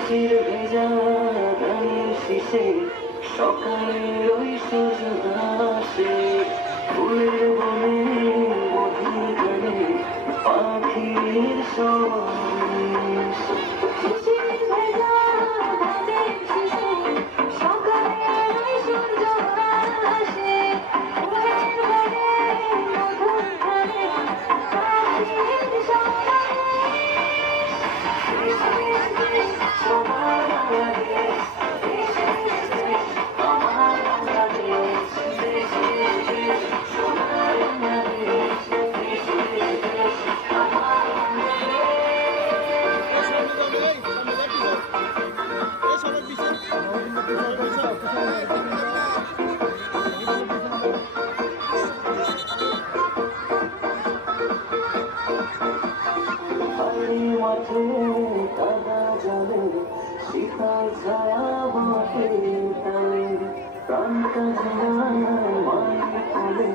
শিশির ভেজা ধানের শীষে সকালে ওই সূর্য আসে ফুলের বনে মধুর গানে পাখির সমাবেশ। শিশির ভেজা ধানের শীষে সকালে ওই সূর্য আসে ফুলের বনে মধুর গানে পাখির মাঠে কাদা জলে শিখায় ছায়া বসে তালে প্রাণটা ঝাড়ায় মায়ের কোলে